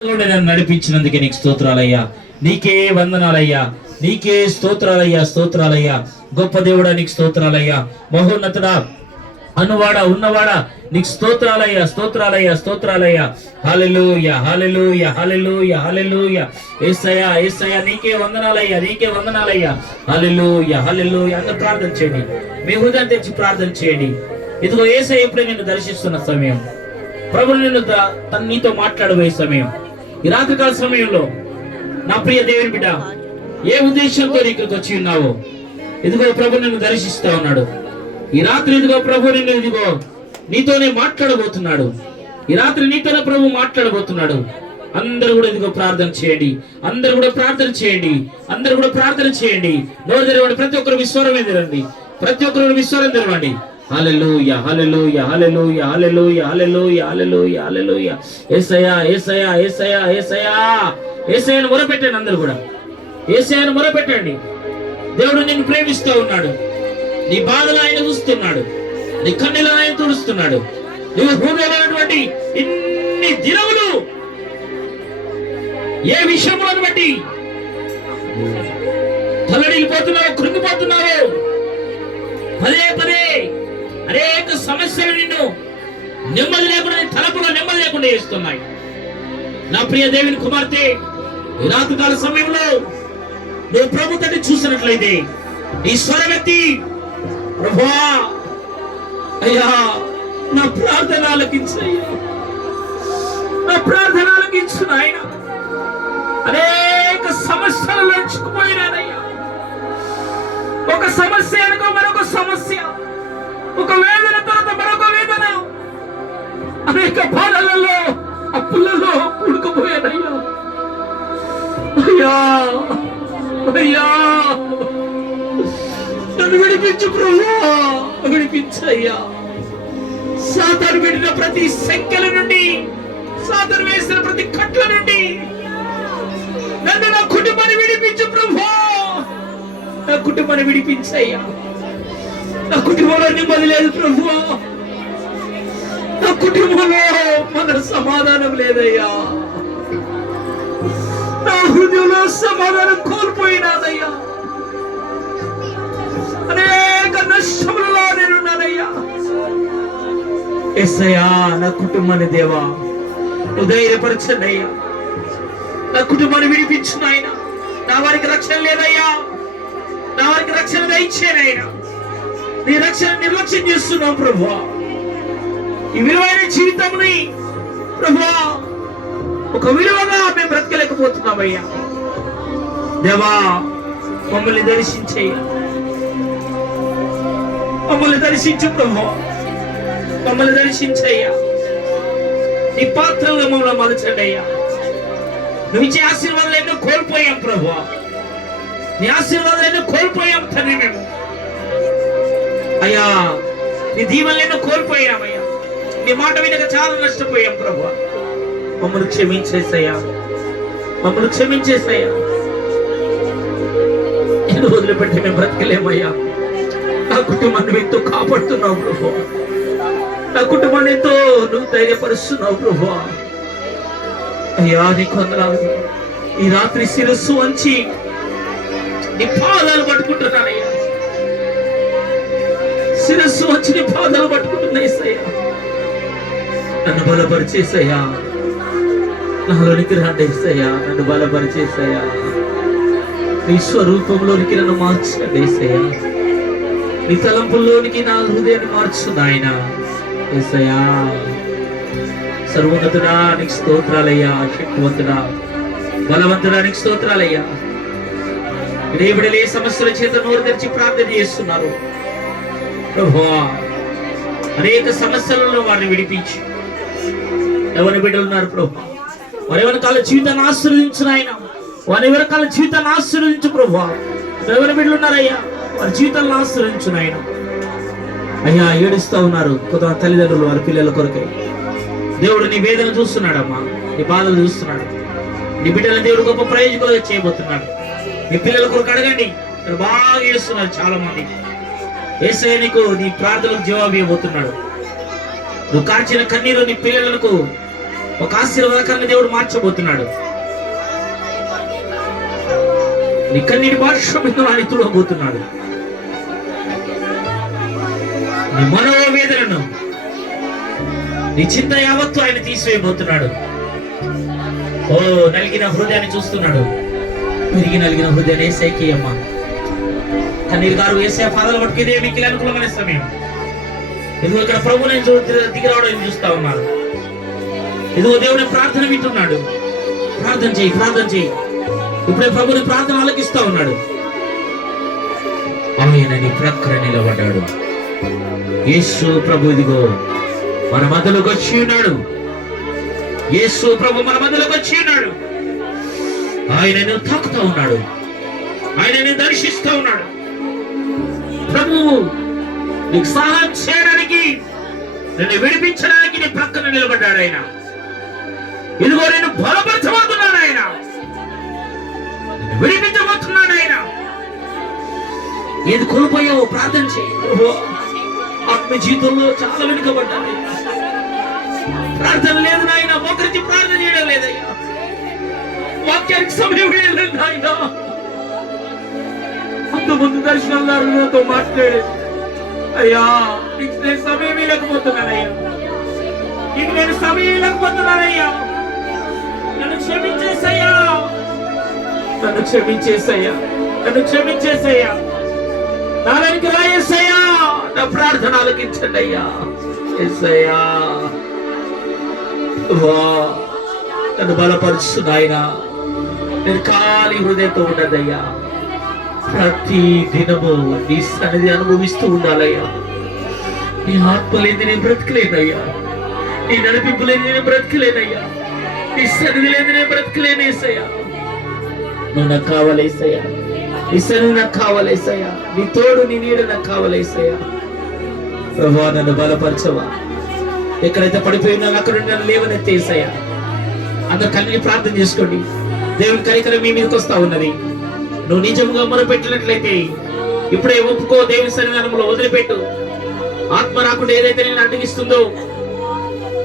నన్ను నడిపించినందుకే నీకు స్తోత్రాలయ్యా, నీకే వందనాలయ్యా, నీకే స్తోత్రాలయ్యా, స్తోత్రాలయ్యా. గొప్ప దేవుడా నీకు స్తోత్రాలయ్యా, మహోన్నతుడా, అనువాడా, ఉన్నవాడా నీకు స్తోత్రాలయ్యా, స్తోత్రాలయ్యా, స్తోత్రాలయ్యా. హల్లెలూయా, హల్లెలూయా, హల్లెలూయా, హల్లెలూయా. యేసయ్యా, యేసయ్యా నీకే వందనాలయ్యా, నీకే వందనాలయ్యా. హల్లెలూయా, హల్లెలూయా. అందరూ ప్రార్థన చేయండి, మీ హృదయం తెచ్చి ప్రార్థన చేయండి. ఇదిగో యేసయ్య ఎప్పుడే నిన్ను దర్శిస్తున్న సమయం, ప్రభు నిన్ను నీతో మాట్లాడబోయే సమయం, ఈ రాత్రికాల సమయంలో నా ప్రియ దేవుని బిడ్డ, ఏ ఉద్దేశంతో ఇక్కడికి వచ్చి ఉన్నావో ఇదిగో ప్రభు నిన్ను దర్శిస్తా ఉన్నాడు. ఈ రాత్రి ఇదిగో ప్రభు నిన్ను ఇదిగో నీతోనే మాట్లాడబోతున్నాడు. ఈ రాత్రి నీతోనే ప్రభు మాట్లాడబోతున్నాడు. అందరూ కూడా ఇదిగో ప్రార్థన చేయండి, అందరూ కూడా ప్రార్థన చేయండి, అందరూ కూడా ప్రార్థన చేయండి. నోరు తెరవండి, ప్రతి ఒక్కరు విశ్వరం ఎదురండి, ప్రతి ఒక్కరు విశ్వరం తెరవండి. హల్లెలూయా, హల్లెలూయా, హల్లెలూయా, హల్లెలూయా, హల్లెలూయా, హల్లెలూయా, హల్లెలూయా. యేసయ్యా, యేసయ్యా, యేసయ్యా, యేసయ్యా. యేసయ్యను మొరపెట్టండి, అందరూ కూడా యేసయ్యను మొరపెట్టండి. దేవుడు నిన్ను ప్రేమిస్తూ ఉన్నాడు, నీ బాధలు ఆయన చూస్తున్నాడు, నీ కన్నీలు ఆయన తుడుస్తున్నాడు. నువ్వు హృదయమైనటువంటి ఇన్ని దినములు ఏ విషయములను బట్టి తల్లడిల్లిపోతున్నావు, కృంగిపోతున్నావు, పదే పదే అనేక సమస్యలు నిన్ను నెమ్మది లేకుండా, తలపులో నెమ్మది లేకుండా చేస్తున్నాయి. నా ప్రియ దేవుని కుమార్తె, ఈ రాత్రికాల సమయంలో నువ్వు ప్రభు తోటి చూసినట్లయితే ఈ స్వరమెత్తి, ప్రభువా అయ్యా నా ప్రార్థన ఆలకించయ్యా, నా ప్రార్థన ఆలకించు నాయన. అనేక సమస్యలలో చిక్కుపోయినానయ్యా, ఒక సమస్య అనుకో మరొక సమస్య, ఒక వేదన తర్వాత మరొక వేదన, అనేక బాధలలో అప్పులలో కూడుకుపోయానయ్యా. అయ్యా అయ్యా నన్ను విడిపించు ప్రభువా, విడిపించయ్యా. సాతాను పెట్టిన ప్రతి సంఖ్యల నుండి, సాతాను వేసిన ప్రతి కట్ల నుండి నన్ను, నా కుటుంబాన్ని విడిపించు ప్రభువా, నా కుటుంబాన్ని విడిపించయ్యా. నా కుటుంబంలో నెమ్మది లేదు ప్రభువా, నా కుటుంబంలో మన సమాధానం లేదయ్యా, నా హృదయంలో సమాధానం కోల్పోయినాదయ్యా, అనేక నష్టములలో నేనున్నానయ్యా. యేసయ్యా నా కుటుంబాన్ని దేవా నువ్వు ధైర్యపరచండి అయ్యా, నా కుటుంబాన్ని విడిపించు నాయనా. నా వారికి రక్షణ లేదయ్యా, నా వారికి రక్షణ దయచేయనైనా. నీ రక్షణ నిర్లక్ష్యం చేస్తున్నావు ప్రభువా. ఈ విలువైన జీవితంని ప్రభువా ఒక విలువగా మేము బ్రతకలేకపోతున్నామయ్యా. దేవా మమ్మల్ని దర్శించయ్యా, మమ్మల్ని దర్శించు ప్రభువా, మమ్మల్ని దర్శించయ్యా. నీ పాత్రలో మమ్మల్ని మలచండి అయ్యా. నువ్వు ఇచ్చే ఆశీర్వాదాలు ఎన్నో కోల్పోయాం ప్రభువా, నీ ఆశీర్వాదాలు ఎన్నో కోల్పోయాం తండ్రి మేము అయ్యా. నీ దీవెనలు ఎన్నో కోల్పోయామయ్యా, నీ మాట వినక చాలా నష్టపోయాం ప్రభువా. మమ్మల్ని క్షమించేసయ్యా, మమ్మల్ని క్షమించేసయ్యా. నేను వదిలిపెట్టి మేము బ్రతకలేమయ్యా. నా కుటుంబాన్ని ఎంతో కాపాడుతున్నావు ప్రభువా, నా కుటుంబాన్ని ఎంతో నువ్వు ధైర్యపరుస్తున్నావు ప్రభువా. అయ్యా నీకు వందనాలు. ఈ రాత్రి శిరస్సు వంచి నీ పాదాలు పట్టుకుంటున్నానయ్యా, శిరస్సు వంచి నీ పాదాలు పట్టుకుంటున్నా యేసయ్యా. నన్ను బలపరిచేసయ్యా, నాలోనికి రండి యేసయ్యా, నన్ను బలపరిచేసయ్యా. నీ స్వరూపంలోనికి నన్ను మార్చండి యేసయ్యా, నీ తలంపుల్లోనికి నా హృదయాన్ని మార్చు నాయనా యేసయ్యా. సర్వోన్నతుడా నీకు స్తోత్రాలయ్యా, శక్తివంతుడా బలవంతుడా నీకు స్తోత్రాలయ్యా. దేవుడు ఏ సమస్యల చేత నోరు తెరిచి ప్రార్థన చేస్తున్నారు ప్రభువా, అనేక సమస్యలలో వారిని విడిపించి ఎవరి బిడ్డలు ఉన్నారు ప్రభు, వారి వెనకాల జీవితాన్ని ఆశీర్వదించిన ఆయన, వారి వెనకాల జీవితాన్ని ఆశీర్వదించు ప్రభు. ఎవరి బిడ్డలు ఉన్నారయ్యా, వారి జీవితాలను ఆశీర్వదించిన ఆయన అయ్యా. ఏడుస్తూ ఉన్నారు కొంత తల్లిదండ్రులు వారి పిల్లల కొరకై. దేవుడు నీ వేదన చూస్తున్నాడమ్మా, నీ బాధలు చూస్తున్నాడు. నీ బిడ్డల దేవుడు గొప్ప ప్రయోజకులుగా చేయబోతున్నాడు. నీ పిల్లల కొరకు అడగండి, బాగా ఏడుస్తున్నారు చాలా మంది. యేసయ్య నీకు నీ ప్రార్థనలకు జవాబు ఇవ్వబోతున్నాడు. నువ్వు కార్చిన కన్నీరు నీ పిల్లలకు ఒక ఆశీర్వాదకరంగా దేవుడు మార్చబోతున్నాడు. నీ కన్నీటి భాష మీద ఆయన తుడవబోతున్నాడు. నీ మనోవేదనను, నీ చింత యావత్తు ఆయన తీసివేయబోతున్నాడు. ఓ నలిగిన హృదయాన్ని చూస్తున్నాడు. పెరిగి నలిగిన హృదయాన్ని ఏసైకి అమ్మ కన్నీరు గారు వేసే పాదాలు పట్టుకేదే మీకు అనుకూలమైన సమయం. ఇదిగో ఇక్కడ ప్రభు నేను దిగి రావడం చూస్తా ఉన్నారు. ఇదిగో దేవుని ప్రార్థన వింటున్నాడు. ప్రార్థన చేయి, ప్రార్థన చేయి. ఇప్పుడే ప్రభుని ప్రార్థన ఆలకిస్తా ఉన్నాడు. ఆయన నీ ప్రక్కన నిలబడ్డాడు. యేసు ప్రభు ఇదిగో మన మధ్యలోకి వచ్చి ఉన్నాడు. యేసు ప్రభు మన మధ్యలోకి వచ్చి ఉన్నాడు. ఆయనను తాకుతూ ఉన్నాడు. ఆయనని దర్శిస్తూ ఉన్నాడు. ప్రభువు నీకు సహాయం చేయడానికి, నిన్ను విడిపించడానికి నీ ప్రక్కన నిలబడ్డాడు ఆయన. ఇదిగో నేను బలపరచబోతున్నాడు ఆయన. విడిపించబోతున్నాడు ఆయన. ఏది కోల్పోయావో ప్రార్థన చేయి. ఆత్మ జీవితంలో చాలా వెనుకబడ్డాను. ప్రార్థన లేదు నాయన. మోకరించి ప్రార్థన చేయడం లేదయ్యా. వాక్యానికి సమయం లేదు నాయన. అంతకుముందు దర్శనాలు నాతో మాట్లాడేది అయ్యా. నీకు నేను సమయం లేకపోతున్నానయ్యా. నీకు నేను సమయం లేకపోతున్నానయ్యా. నన్ను క్షమించేసయ్యా. నన్ను క్షమించేసయ్యా. నన్ను క్షమించేసయ్యా. నా వెనక రాయేసయ్యా. నా ప్రార్థన ఆలకించండి అయ్యా. యేసయ్యా నన్ను బలపరుచు నాయన. నేను ఖాళీ హృదయంతో ఉండదయ్యా. ప్రతి దినము నీ సన్నిధి అనుభవిస్తూ ఉండాలయ్యా. నీ ఆత్మ లేని నేను బ్రతకలేనయ్యా. నీ నడిపింపు లేని నేను బ్రతకలేనయ్యా. నీ సన్నిధి లేని నేను బ్రతకలేనేసయ్యా. నువ్వు నాకు కావాలేసయ్యా. నీ సన్నిధి నాకు కావాలేసయ్యా. నీ తోడు, నీ నీడ నాకు కావాలేసయ్యా. ప్రభువా నన్ను బలపరచవా. ఎక్కడైతే పడిపోయినా అక్కడ నన్ను లేవనెత్తేసయ్యా. అందరు కన్నీని ప్రార్థన చేసుకోండి. దేవుని కరికరం మీ మీదకి వస్తా ఉన్నది. నువ్వు నిజంగా మొరపెట్టినట్లయితే ఇప్పుడే ఒప్పుకో. దేవుని సన్నిధానంలో వదిలిపెట్టు. ఆత్మ రాకుండా ఏదైతే నేను అడ్డగిస్తుందో,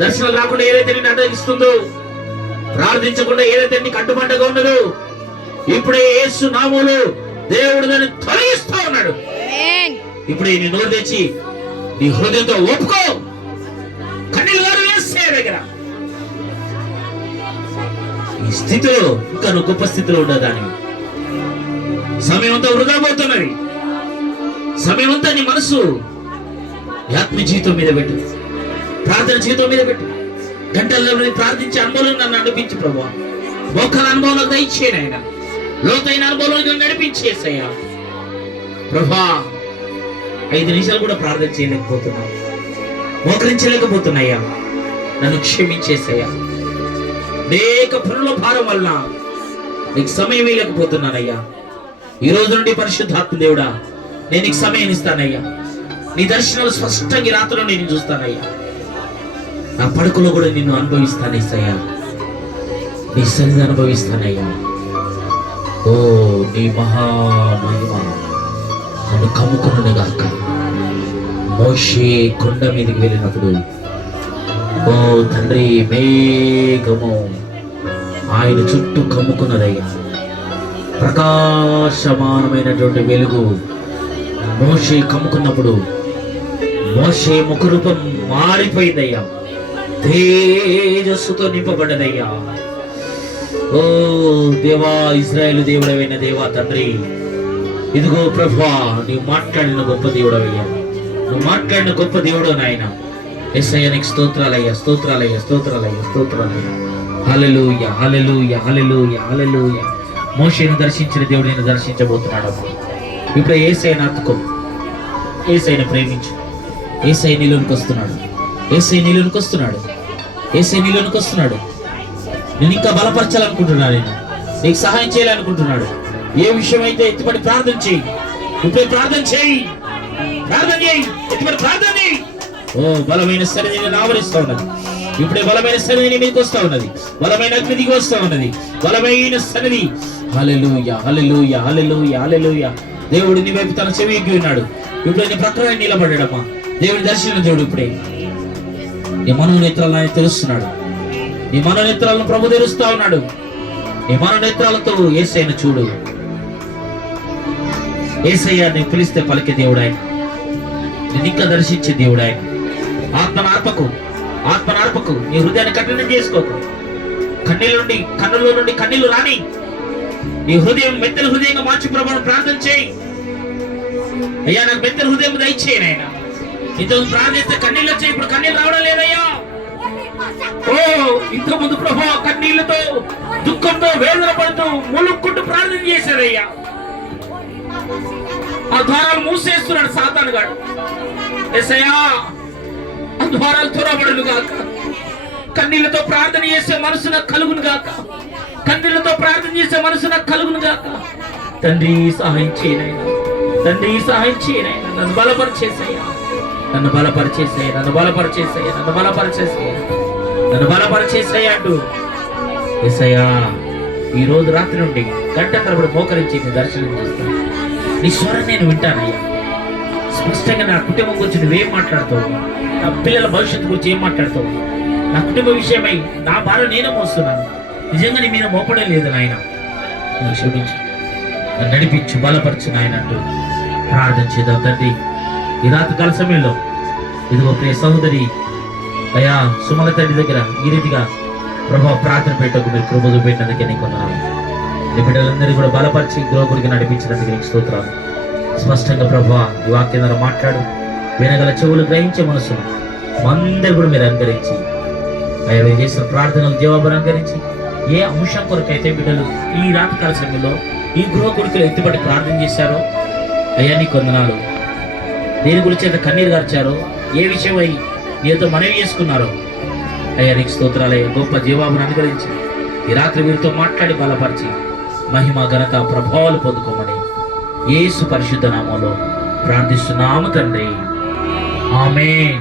దర్శనం రాకుండా ఏదైతే నేను అడ్డగిస్తుందో, ప్రార్థించకుండా ఏదైతే నీకు అడ్డుబండగా ఉన్నదో, ఇప్పుడే యేసు నామములో దేవుడు దాన్ని తొలగిస్తా ఉన్నాడు. ఇప్పుడే నీ నోరు తెచ్చి నీ హృదయంతో ఒప్పుకో. కన్నీళ్ళు గారు వేసే దగ్గర ఈ స్థితిలో ఇంకా నువ్వు గొప్ప స్థితిలో ఉండదాని. సమయం అంతా వృధా పోతున్నది. సమయం అంతా నీ మనసు ఆత్మ జీవితం మీద పెట్టు. ప్రార్థన జీవితం మీద పెట్టు. గంటల్లో ప్రార్థించే అనుభవం నన్ను నడిపించి ప్రభు. మోకాల అనుభవంలో దయచేయను ఆయన. లోతైన అనుభవంలో నడిపించేసయ్యా. ప్రభా 5 నిమిషాలు కూడా ప్రార్థన చేయలేకపోతున్నా. మోకరించలేకపోతున్నాయ్యా. నన్ను క్షమించేసయ్యా. అనేక పనుల భారం వల్ల నీకు సమయం లేకపోతున్నానయ్యా. ఈ రోజు నుండి పరిశుద్ధాత్మ దేవుడా నేను నీకు సమయం ఇస్తానయ్యా. నీ దర్శనాలు స్పష్టంగా రాత్రిలో నేను చూస్తానయ్యా. నా పడుకులో కూడా నిన్ను అనుభవిస్తానయ్యా. నీ సన్నిధి అనుభవిస్తానయ్యా. ఓ నీ మహామహిమ నన్ను కమ్ముకునుగాక. మోషే కొండ మీదకి వెళ్ళినప్పుడు ఓ తండ్రి మేఘము ఆయన చుట్టూ కమ్ముకున్నదయ్యా. ప్రకాశమానమైనటువంటి వెలుగు మోషే కమ్ముకున్నప్పుడు మోషే ముఖరూపం మారిపోయిందయ్యా. తేజస్సుతో నింపబడ్డదయ్యా. ఓ దేవా, ఇశ్రాయేలు దేవుడవైన దేవా తండ్రి, ఇదిగో ప్రభువా నీవు మాట్లాడిన గొప్ప దేవుడవయ్యా. నువ్వు మాట్లాడిన గొప్ప దేవుడు నాయన. యేసయ్యా నీకు స్తోత్రాలయ్యా, స్తోత్రాలయ్యా, స్తోత్రాలయ్యా, స్తోత్రాలయ్యా. హల్లెలూయా, హల్లెలూయా, హల్లెలూయా, హల్లెలూయా. మోషేను దర్శించిన దేవుడు నేను దర్శించబోతున్నాడమ్మా. ఇప్పుడు యేసయ్యను అత్తుకో. యేసయ్యను ప్రేమించు. యేసయ్య నీలోనికి వస్తున్నాడు. యేసయ్య నీలోనికి వస్తున్నాడు. యేసయ్య నీలోనికి వస్తున్నాడు. నేను ఇంకా బలపరచాలనుకుంటున్నాను. నేను నీకు సహాయం చేయాలనుకుంటున్నాడు. ఏ విషయం అయితే ఎత్తుపడి ప్రార్థన చేయి. ఇప్పుడే ప్రార్థన చేయి. ప్రార్థన చేయి. ఎత్తుపడి ప్రార్థన చేయి. ఓ బలమైన సన్నిధి నేను ఆవరిస్తా ఉన్నది. ఇప్పుడే బలమైన సన్నిధి మీదకి వస్తా ఉన్నది. బలమైన అగ్ని దిగి వస్తా ఉన్నది. బలమైన సన్నిధి. హల్లెలూయా, హల్లెలూయా, హల్లెలూయా, హల్లెలూయా. దేవుడు నీ వైపు తన చెవి ఎక్కి ఉన్నాడు. ఇప్పుడు నీ ప్రక్కన నిలబడ్డాడమ్మా. దేవుడి దర్శనం దేవుడు ఇప్పుడే నీ మనోనేత్రాలను ఆయన తెలుస్తున్నాడు. నీ మనోనేత్రాలను ప్రభు తెరుస్తా ఉన్నాడు. నీ మనోనేత్రాలతో యేసయ్యను చూడు. యేసయ్య నీవు పిలిస్తే పలికే దేవుడు ఆయన. నేను ఇంకా దర్శించే దేవుడు ఆయన. ఆత్మనార్పకు నీ హృదయాన్ని కఠినం చేసుకోకు. కన్నుల నుండి కన్నీళ్లు రాని. నీ హృదయం మెత్తల హృదయంగా మార్చి ప్రభువును ప్రార్థన చేయి. అయ్యా నాకు మెత్తల హృదయం దయచేయను ఆయన. ఇంతకు ప్రార్థిస్తే కన్నీళ్ళు వచ్చాయి, ఇప్పుడు కన్నీళ్ళు రావడం లేదయ్యా. ఓ ఇంతకు ముందు ప్రభు కన్నీళ్లతో దుఃఖంతో వేదన పడుతూ ములుక్కుంటూ ప్రార్థన చేశారయ్యా. ఆ ద్వారాలు మూసేస్తున్నాడు సాతాను గాడు. యేసయ్యా ఆ ద్వారాలు త్వరబడును గాక. కన్నీళ్లతో ప్రార్థన చేసే మనసు నాకు కలుగును గాక. కన్నీళ్లతో ప్రార్థన చేసే మనసు నాకు కలుగును గాక. తండ్రి సహాయం చేయనైనా, తండ్రి సహాయం చేయనైనా. నన్ను బలపరిచేసయ్యా, నన్ను బలపరిచేసయ్యా, నన్ను బలపరిచేసయ్యా, నన్ను బలపరిచేసయ్యా, నన్ను బలపరిచేసయ్యా అంటూ యేసయ్యా ఈ రోజు రాత్రి నుండి గంట తరబడి మోకరించి నీ దర్శనం చేస్తాను. నీ స్వరం నేను వింటానయ్యా. స్పష్టంగా నా కుటుంబం గురించి నువ్వేం మాట్లాడుతావు, నా పిల్లల భవిష్యత్తు గురించి ఏం మాట్లాడతావు, నా కుటుంబ విషయమై నా భారం నేనే మోస్తున్నాను. నిజంగా నీ మీద మోపడం లేదు నాయన. నువ్వు క్షమించు, నన్ను నడిపించు, బలపరచు నాయన అంటూ ప్రార్థన చేద్దాం. తండ్రి ఈ రాత్రికాల సమయంలో ఇదిగో ప్రియ సహోదరి అయ్యా సుమల తండ్రి దగ్గర ఈ రీతిగా ప్రభావ ప్రార్థన పెట్టకు మీరు కృప చూపెట్టినందుకే నీకు వందనాలు. నీ బిడ్డలందరినీ కూడా బలపరిచి గృహకుడికి నడిపించినందుకు నీకు స్తోత్రాలు. స్పష్టంగా ప్రభావ ఈ వాక్యం ద్వారా మాట్లాడు. వినగల చెవులు గ్రహించే మనసును అందరు కూడా మీరు అనుకరించి అయ్యా మీరు చేసిన ప్రార్థనలు జవాబును అనుకరించి ఏ అంశం కొరకైతే బిడ్డలు ఈ రాత్రికాల సమయంలో ఈ గృహకుడికి ఎత్తుపడి ప్రార్థన చేశారో అయ్యా నీకు వందనాలు. దేని గురించి అయితే కన్నీరు గార్చారో, ఏ విషయమై నీతో మనవి చేసుకున్నారో అయ్యా నీకు స్తోత్రాలయ్యా. గొప్ప జవాబును అనుకరించి ఈ రాత్రి వీరితో మాట్లాడి బలపరిచి మహిమ ఘనత ప్రభావాలు పొందుకోమని యేసు పరిశుద్ధ నామంలో ప్రార్థిస్తున్నాము తండ్రి. ఆమేన్.